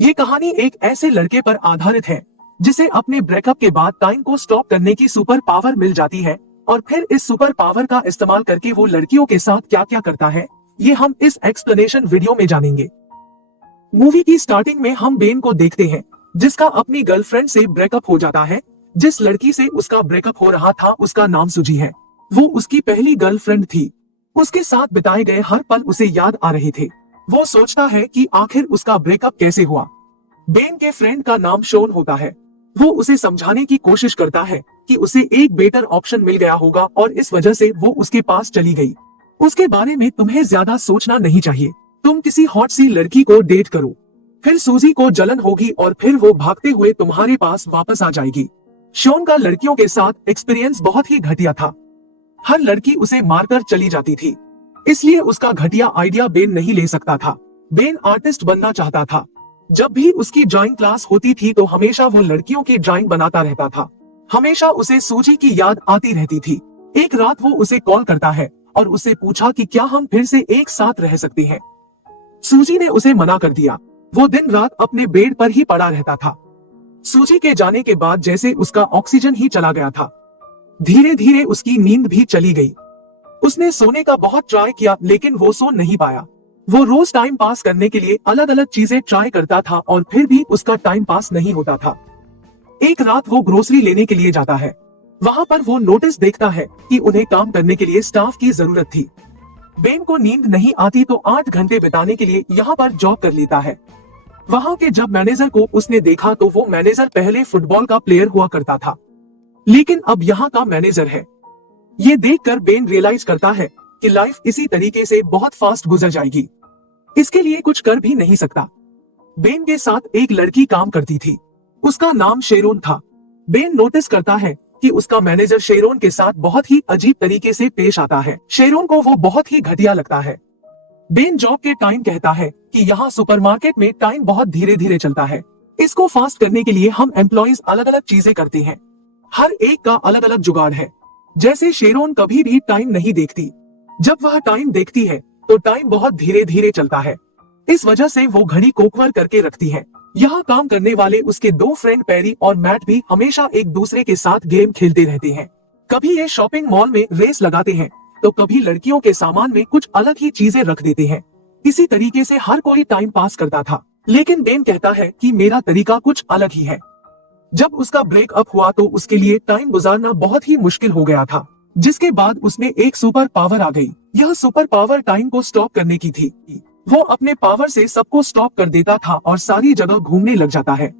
ये कहानी एक ऐसे लड़के पर आधारित है जिसे अपने ब्रेकअप के बाद टाइम को स्टॉप करने की सुपर पावर मिल जाती है और फिर इस सुपर पावर का इस्तेमाल करके वो लड़कियों के साथ क्या क्या करता है, ये हम इस एक्सप्लेनेशन वीडियो में जानेंगे। मूवी की स्टार्टिंग में हम बेन को देखते हैं जिसका अपनी गर्लफ्रेंड से ब्रेकअप हो जाता है। जिस लड़की से उसका ब्रेकअप हो रहा था उसका नाम सुजी है। वो उसकी पहली गर्लफ्रेंड थी। उसके साथ बिताए गए हर पल उसे याद आ रहे थे। वो सोचता है कि आखिर उसका ब्रेकअप कैसे हुआ। बेन के फ्रेंड का नाम शोन होता है। वो उसे समझाने की कोशिश करता है कि उसे एक बेटर ऑप्शन मिल गया होगा और इस वजह से वो उसके पास चली गई। उसके बारे में तुम्हें ज्यादा सोचना नहीं चाहिए। तुम किसी हॉट सी लड़की को डेट करो, फिर सूजी को जलन होगी और फिर वो भागते हुए तुम्हारे पास वापस आ जाएगी। शोन का लड़कियों के साथ एक्सपीरियंस बहुत ही घटिया था। हर लड़की उसे मारकर चली जाती थी, इसलिए उसका घटिया आइडिया बेन नहीं ले सकता था। बेन आर्टिस्ट बनना चाहता था। जब भी उसकी ड्राइंग क्लास होती थी तो हमेशा वो लड़कियों की ड्राइंग बनाता रहता था। हमेशा उसे सूजी की याद आती रहती थी। एक रात वो उसे कॉल करता है और उससे पूछा कि क्या हम फिर से एक साथ रह सकते हैं। सूजी ने उसे मना कर दिया। वो दिन रात अपने बेड पर ही पड़ा रहता था। सूजी के जाने के बाद जैसे उसका ऑक्सीजन ही चला गया था। धीरे धीरे उसकी नींद भी चली गई। उसने सोने का बहुत ट्राई किया लेकिन वो सो नहीं पाया। वो रोज टाइम पास करने के लिए अलग अलग चीजें ट्राई करता था और फिर भी उसका टाइम पास नहीं होता था। एक रात वो ग्रोसरी लेने के लिए जाता है। वहाँ पर वो नोटिस देखता है कि उन्हें काम करने के लिए स्टाफ की जरूरत थी। बेन को नींद नहीं आती तो 8 घंटे बिताने के लिए यहाँ पर जॉब कर लेता है। वहाँ के जब मैनेजर को उसने देखा तो वो मैनेजर पहले फुटबॉल का प्लेयर हुआ करता था, लेकिन अब यहाँ का मैनेजर है। ये देखकर बेन रियलाइज करता है कि लाइफ इसी तरीके से बहुत फास्ट गुजर जाएगी। इसके लिए कुछ कर भी नहीं सकता। बेन के साथ एक लड़की काम करती थी। उसका नाम शेरोन था। बेन नोटिस करता है कि उसका मैनेजर शेरोन के साथ बहुत ही अजीब तरीके से पेश आता है। शेरोन को वो बहुत ही घटिया लगता है। बेन जॉब के टाइम कहता है कि यहाँ सुपरमार्केट में टाइम बहुत धीरे धीरे चलता है। इसको फास्ट करने के लिए हम एम्प्लॉइज अलग अलग चीजें करते हैं। हर एक का अलग अलग जुगाड़ है। जैसे शेरोन कभी भी टाइम नहीं देखती। जब वह टाइम देखती है तो टाइम बहुत धीरे धीरे चलता है। इस वजह से वो घड़ी कोकवर करके रखती है। यहाँ काम करने वाले उसके 2 फ्रेंड पेरी और मैट भी हमेशा एक दूसरे के साथ गेम खेलते रहते हैं। कभी ये शॉपिंग मॉल में रेस लगाते हैं तो कभी लड़कियों के सामान में कुछ अलग ही चीजें रख देते हैं। इसी तरीके से हर कोई टाइम पास करता था, लेकिन बेन कहता है कि मेरा तरीका कुछ अलग ही है। जब उसका ब्रेकअप हुआ तो उसके लिए टाइम गुजारना बहुत ही मुश्किल हो गया था, जिसके बाद उसमें एक सुपर पावर आ गई। यह सुपर पावर टाइम को स्टॉप करने की थी। वो अपने पावर से सबको स्टॉप कर देता था और सारी जगह घूमने लग जाता है।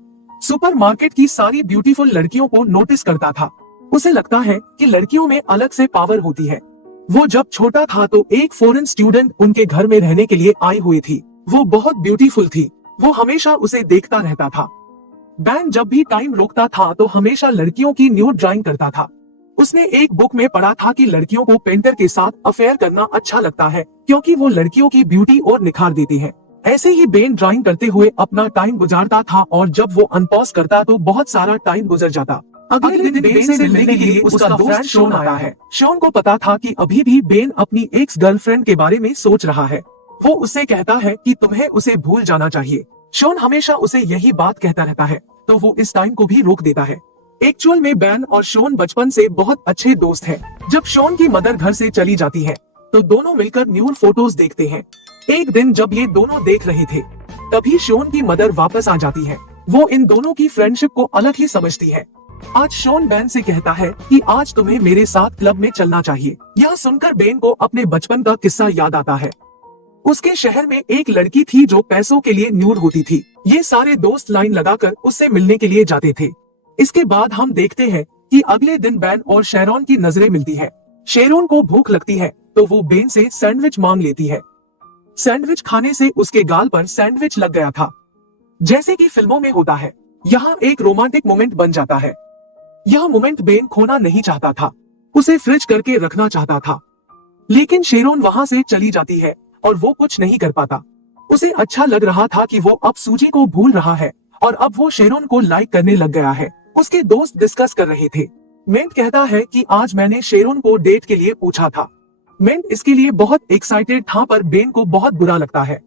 सुपरमार्केट की सारी ब्यूटीफुल लड़कियों को नोटिस करता था। उसे लगता है कि लड़कियों में अलग से पावर होती है। वो जब छोटा था तो एक फॉरेन स्टूडेंट उनके घर में रहने के लिए आई हुई थी। वो बहुत ब्यूटीफुल थी। वो हमेशा उसे देखता रहता था। बैन जब भी टाइम रोकता था तो हमेशा लड़कियों की न्यूड ड्राइंग करता था। उसने एक बुक में पढ़ा था कि लड़कियों को पेंटर के साथ अफेयर करना अच्छा लगता है क्योंकि वो लड़कियों की ब्यूटी और निखार देती है। ऐसे ही बेन ड्राइंग करते हुए अपना टाइम गुजारता था और जब वो अनपॉज करता तो बहुत सारा टाइम गुजर जाता। अगले दिन बेन से मिलने के लिए उसका दोस्त शोन आता है। शोन को पता था कि अभी भी बेन अपनी एक्स गर्लफ्रेंड के बारे में सोच रहा है। वो उससे कहता है कि तुम्हें उसे भूल जाना चाहिए। शोन हमेशा उसे यही बात कहता रहता है, तो वो इस टाइम को भी रोक देता है। एक्चुअल में बैन और शोन बचपन से बहुत अच्छे दोस्त हैं। जब शोन की मदर घर से चली जाती है तो दोनों मिलकर न्यूड फोटोज देखते हैं। एक दिन जब ये दोनों देख रहे थे तभी शोन की मदर वापस आ जाती है। वो इन दोनों की फ्रेंडशिप को अलग ही समझती है। आज शोन बैन से कहता है कि आज तुम्हें मेरे साथ क्लब में चलना चाहिए। यह सुनकर बेन को अपने बचपन का किस्सा याद आता है। उसके शहर में एक लड़की थी जो पैसों के लिए न्यूड होती थी। ये सारे दोस्त लाइन लगाकर उससे मिलने के लिए जाते थे। इसके बाद हम देखते हैं कि अगले दिन बैन और शेरोन की नजरें मिलती है। शेरोन को भूख लगती है तो वो बेन से सैंडविच मांग लेती है। सैंडविच खाने से उसके गाल पर सैंडविच लग गया था। जैसे कि फिल्मों में होता है, यहाँ एक रोमांटिक मोमेंट बन जाता है। यह मोमेंट बेन खोना नहीं चाहता था। उसे फ्रिज करके रखना चाहता था, लेकिन शेरोन वहाँ से चली जाती है और वो कुछ नहीं कर पाता। उसे अच्छा लग रहा था कि वो अब सूजी को भूल रहा है और अब वो शेरोन को लाइक करने लग गया है। उसके दोस्त डिस्कस कर रहे थे। मेंट कहता है कि आज मैंने शेरोन को डेट के लिए पूछा था। मेंट इसके लिए बहुत एक्साइटेड था पर बेन को बहुत बुरा लगता है।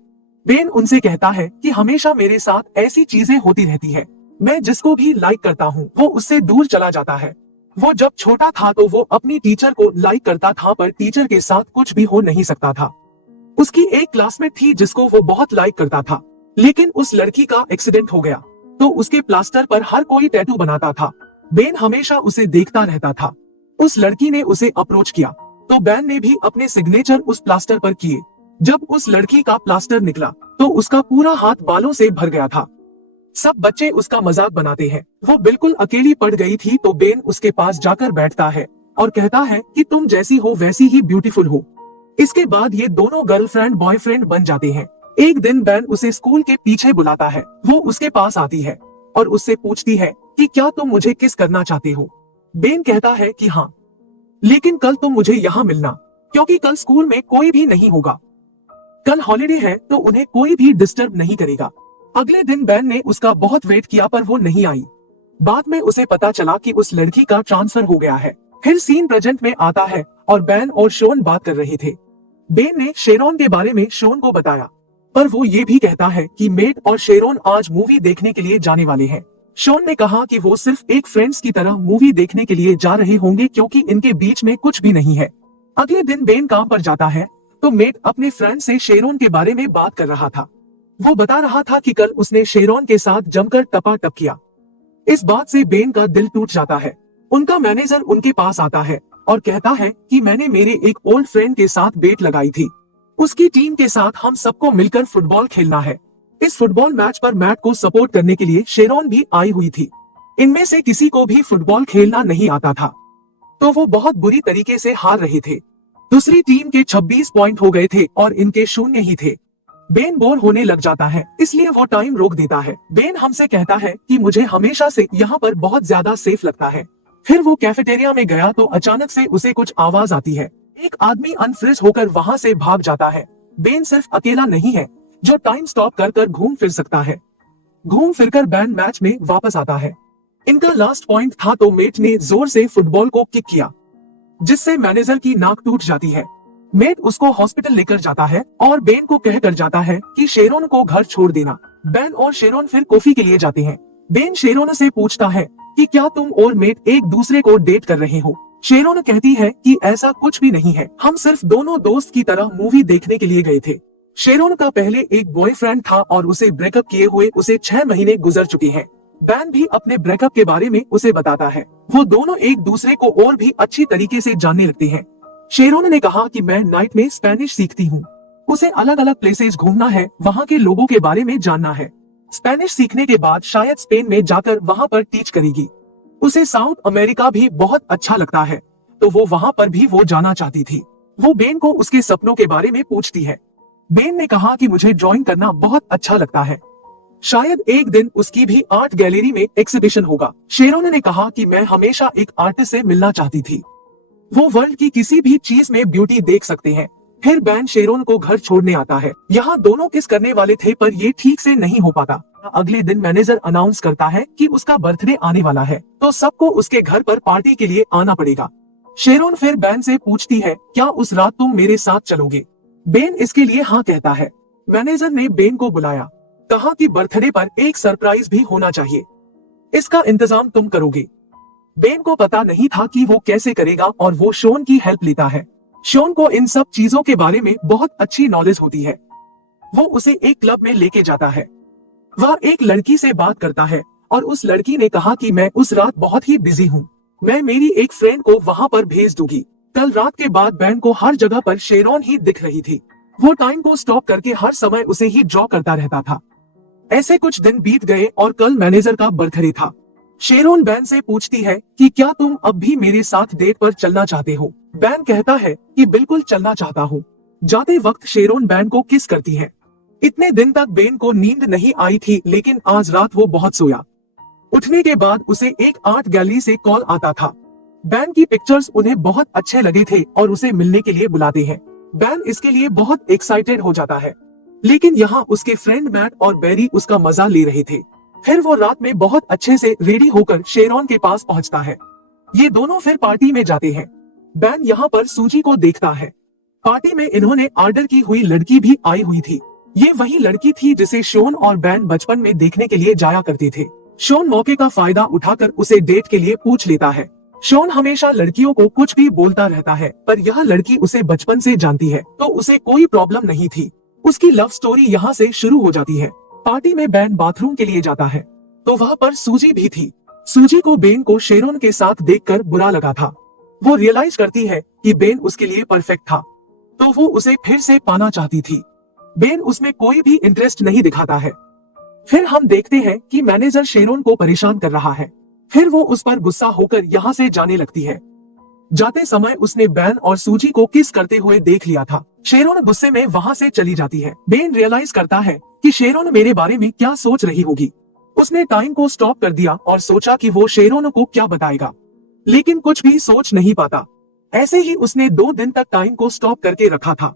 बेन उनसे कहता है कि हमेशा मेरे साथ ऐसी चीजें होती रहती है। मैं जिसको भी लाइक करता हूँ वो उससे दूर चला जाता है। वो जब छोटा था तो वो अपनी टीचर को लाइक करता था, पर टीचर के साथ कुछ भी हो नहीं सकता था। उसकी एक क्लासमेट थी जिसको वो बहुत लाइक करता था, लेकिन उस लड़की का एक्सीडेंट हो गया तो उसके प्लास्टर पर हर कोई टैटू बनाता था। बेन हमेशा उसे देखता रहता था। उस लड़की ने उसे अप्रोच किया तो बेन ने भी अपने सिग्नेचर उस प्लास्टर पर किए। जब उस लड़की का प्लास्टर निकला तो उसका पूरा हाथ बालों से भर गया था। सब बच्चे उसका मजाक बनाते हैं। वो बिल्कुल अकेली पड़ गई थी तो बेन उसके पास जाकर बैठता है और कहता है कि तुम जैसी हो वैसी ही ब्यूटीफुल हो। इसके बाद ये दोनों गर्लफ्रेंड बॉयफ्रेंड बन जाते हैं। एक दिन बेन उसे स्कूल के पीछे बुलाता है। वो उसके पास आती है और उससे पूछती है कि क्या तुम मुझे किस करना चाहते हो। बेन कहता है कि हाँ, लेकिन कल तुम मुझे यहाँ मिलना, क्योंकि कल स्कूल में कोई भी नहीं होगा। कल हॉलिडे है तो उन्हें कोई भी डिस्टर्ब नहीं करेगा। अगले दिन बेन ने उसका बहुत वेट किया पर वो नहीं आई। बाद में उसे पता चला कि उस लड़की का ट्रांसफर हो गया है। फिर सीन प्रेजेंट में आता है और बेन और शोन बात कर रहे थे। बेन ने शेरोन के बारे में शोन को बताया, पर वो ये भी कहता है कि मेट और शेरोन आज मूवी देखने के लिए जाने वाले हैं। शोन ने कहा कि वो सिर्फ एक फ्रेंड्स की तरह मूवी देखने के लिए जा रहे होंगे क्योंकि इनके बीच में कुछ भी नहीं है। अगले दिन बेन काम पर जाता है तो मेट अपने फ्रेंड से शेरोन के बारे में बात कर रहा था। वो बता रहा था कि कल उसने शेरोन के साथ जमकर टपाटप किया। इस बात से बेन का दिल टूट जाता है। उनका मैनेजर उनके पास आता है और कहता है कि मैंने मेरे एक ओल्ड फ्रेंड के साथ बेट लगाई थी। उसकी टीम के साथ हम सबको मिलकर फुटबॉल खेलना है। इस फुटबॉल मैच पर मैट को सपोर्ट करने के लिए शेरोन भी आई हुई थी। इनमें से किसी को भी फुटबॉल खेलना नहीं आता था, तो वो बहुत बुरी तरीके से हार रहे थे। दूसरी टीम के 26 पॉइंट हो गए थे और इनके 0 ही थे। बेन बोर होने लग जाता है, इसलिए वो टाइम रोक देता है। बेन हमसे कहता है कि मुझे हमेशा से यहाँ पर बहुत ज्यादा सेफ लगता है। फिर वो कैफेटेरिया में गया तो अचानक से उसे कुछ आवाज आती है। एक आदमी अनफ्रीज होकर वहाँ से भाग जाता है। बेन सिर्फ अकेला नहीं है जो टाइम स्टॉप कर कर घूम फिर सकता है। घूम फिरकर बेन मैच में वापस आता है। इनका लास्ट पॉइंट था तो मेट ने जोर से फुटबॉल को किक किया, जिससे मैनेजर की नाक टूट जाती है। मेट उसको हॉस्पिटल लेकर जाता है और बेन को कह कर जाता है कि शेरोन को घर छोड़ देना। बेन और शेरोन फिर कॉफी के लिए जाते हैं। बेन शेरोन से पूछता है कि क्या तुम और मेट एक दूसरे को डेट कर रहे हो। शेरोन कहती है कि ऐसा कुछ भी नहीं है, हम सिर्फ दोनों दोस्त की तरह मूवी देखने के लिए गए थे। शेरोन का पहले एक बॉयफ्रेंड था और उसे ब्रेकअप किए हुए उसे 6 महीने गुजर चुके हैं। बेन भी अपने ब्रेकअप के बारे में उसे बताता है। वो दोनों एक दूसरे को और भी अच्छी तरीके से जानने लगते हैं। शेरोन ने कहा कि मैं नाइट में स्पेनिश सीखती हूँ। उसे अलग अलग प्लेसेस घूमना है, वहाँ के लोगों के बारे में जानना है। स्पेनिश सीखने के बाद शायद स्पेन में जाकर वहाँ पर टीच करेगी। उसे साउथ अमेरिका भी बहुत अच्छा लगता है, तो वो वहाँ पर भी वो जाना चाहती थी। वो बेन को उसके सपनों के बारे में पूछती है। बेन ने कहा कि मुझे ड्राइंग करना बहुत अच्छा लगता है। शायद एक दिन उसकी भी आर्ट गैलरी में एग्जीबिशन होगा। शेरोन ने कहा कि मैं हमेशा एक आर्टिस्ट से मिलना चाहती थी। वो वर्ल्ड की किसी भी चीज में ब्यूटी देख सकते हैं। फिर बेन शेरोन को घर छोड़ने आता है। यहाँ दोनों किस करने वाले थे पर ये ठीक से नहीं हो पाता। अगले दिन मैनेजर अनाउंस करता है कि उसका बर्थडे आने वाला है, तो सबको उसके घर पर पार्टी के लिए आना पड़ेगा। शेरोन फिर बेन से पूछती है, क्या उस रात तुम मेरे साथ चलोगे। बेन इसके लिए हाँ कहता है। मैनेजर ने बेन को बुलाया, कहा कि बर्थडे पर एक सरप्राइज भी होना चाहिए, इसका इंतजाम तुम करोगे। बेन को पता नहीं था कि वो कैसे करेगा और वो शोन की हेल्प लेता है। शोन को इन सब चीजों के बारे में बहुत अच्छी नॉलेज होती है। वो उसे एक क्लब में लेके जाता है। वह एक लड़की से बात करता है और उस लड़की ने कहा कि मैं उस रात बहुत ही बिजी हूँ, मैं मेरी एक फ्रेंड को वहाँ पर भेज दूंगी। कल रात के बाद बेन को हर जगह पर शेरोन ही दिख रही थी। वो टाइम को स्टॉप करके हर समय उसे ही ड्रॉ करता रहता था। ऐसे कुछ दिन बीत गए और कल मैनेजर का बर्थडे था। शेरोन बेन से पूछती है कि क्या तुम अब भी मेरे साथ डेट पर चलना चाहते हो। बेन कहता है कि बिल्कुल चलना चाहता हूँ। जाते वक्त शेरोन बेन को किस करती है। इतने दिन तक बेन को नींद नहीं आई थी, लेकिन आज रात वो बहुत सोया। उठने के बाद उसे एक आर्ट गैलरी से कॉल आता था। बेन की पिक्चर्स उन्हें बहुत अच्छे लगे थे और उसे मिलने के लिए बुलाते हैं। बेन इसके लिए बहुत एक्साइटेड हो जाता है, लेकिन यहाँ उसके फ्रेंड मैट और बेरी उसका मजा ले रहे थे। फिर वो रात में बहुत अच्छे से रेडी होकर शेरोन के पास पहुँचता है। ये दोनों फिर पार्टी में जाते हैं। बेन यहाँ पर सूजी को देखता है। पार्टी में इन्होंने ऑर्डर की हुई लड़की भी आई हुई थी। ये वही लड़की थी जिसे शोन और बैन बचपन में देखने के लिए जाया करते थे। शोन मौके का फायदा उठाकर उसे डेट के लिए पूछ लेता है। शोन हमेशा लड़कियों को कुछ भी बोलता रहता है, पर यह लड़की उसे बचपन से जानती है तो उसे कोई प्रॉब्लम नहीं थी। उसकी लव स्टोरी यहाँ से शुरू हो जाती है। पार्टी में बैन बाथरूम के लिए जाता है तो वहाँ पर सूजी भी थी। सूजी को बेन को शेरोन के साथ देखकर बुरा लगा था। वो रियलाइज करती है कि बेन उसके लिए परफेक्ट था, तो वो उसे फिर से पाना चाहती थी। बेन उसमें कोई भी इंटरेस्ट नहीं दिखाता है। फिर हम देखते हैं कि मैनेजर शेरोन को परेशान कर रहा है। फिर वो उस पर गुस्सा होकर यहाँ से जाने लगती है। जाते समय उसने बैन और सूजी को किस करते हुए देख लिया था। शेरोन गुस्से में वहाँ से चली जाती है। बेन रियलाइज करता है कि शेरोन मेरे बारे में क्या सोच रही होगी। उसने टाइम को स्टॉप कर दिया और सोचा कि वो शेरोन को क्या बताएगा, लेकिन कुछ भी सोच नहीं पाता। ऐसे ही उसने 2 दिन तक टाइम को स्टॉप करके रखा था।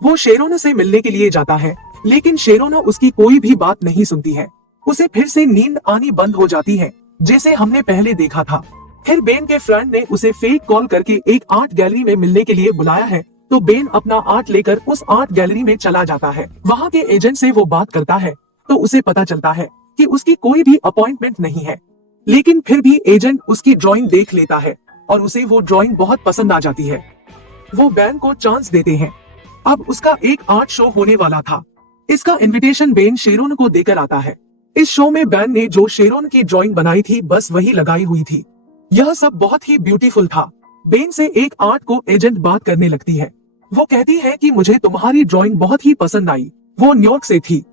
वो शेरोन से मिलने के लिए जाता है, लेकिन शेरोन उसकी कोई भी बात नहीं सुनती है। उसे फिर से नींद आनी बंद हो जाती है, जैसे हमने पहले देखा था। फिर बेन के फ्रेंड ने उसे फेक कॉल करके एक आर्ट गैलरी में मिलने के लिए बुलाया है, तो बेन अपना आर्ट लेकर उस आर्ट गैलरी में चला जाता है। वहाँ के एजेंट से वो बात करता है तो उसे पता चलता है कि उसकी कोई भी अपॉइंटमेंट नहीं है, लेकिन फिर भी एजेंट उसकी ड्राइंग देख लेता है और उसे वो ड्राइंग बहुत पसंद आ जाती है। वो बेन को चांस देते हैं। अब उसका एक आर्ट शो होने वाला था। इसका इनविटेशन बेन शेरोन को देकर आता है। इस शो में बेन ने जो शेरोन की ड्राइंग बनाई थी बस वही लगाई हुई थी। यह सब बहुत ही ब्यूटीफुल था। बेन से एक आर्ट को एजेंट बात करने लगती है। वो कहती है कि मुझे तुम्हारी ड्राइंग बहुत ही पसंद आई। वो न्यूयॉर्क से थी।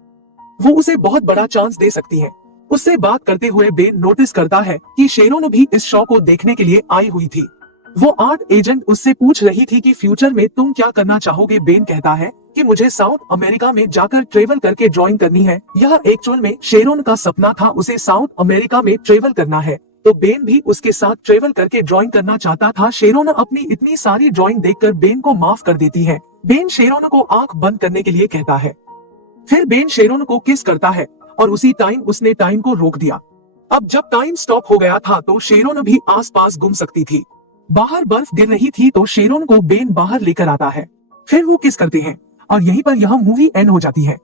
वो उसे बहुत बड़ा चांस दे सकती है। उससे बात करते हुए बेन नोटिस करता है कि शेरोन भी इस शो को देखने के लिए आई हुई थी। वो आर्ट एजेंट उससे पूछ रही थी कि फ्यूचर में तुम क्या करना चाहोगे। बेन कहता है कि मुझे साउथ अमेरिका में जाकर ट्रेवल करके ड्राइंग करनी है। यह एक्चुअल में शेरोन का सपना था, उसे साउथ अमेरिका में ट्रेवल करना है, तो बेन भी उसके साथ ट्रेवल करके ड्राइंग करना चाहता था। शेरोन अपनी इतनी सारी ड्राइंग देखकर बेन को माफ कर देती है। बेन शेरोन को आंख बंद करने के लिए कहता है। फिर बेन शेरोन को किस करता है और उसी टाइम उसने टाइम को रोक दिया। अब जब टाइम स्टॉप हो गया था तो शेरोन भी आसपास घूम सकती थी। बाहर बर्फ गिर रही थी तो शेरोन को बेन बाहर लेकर आता है। फिर वो किस करते हैं और यहीं पर यह मूवी एंड हो जाती है।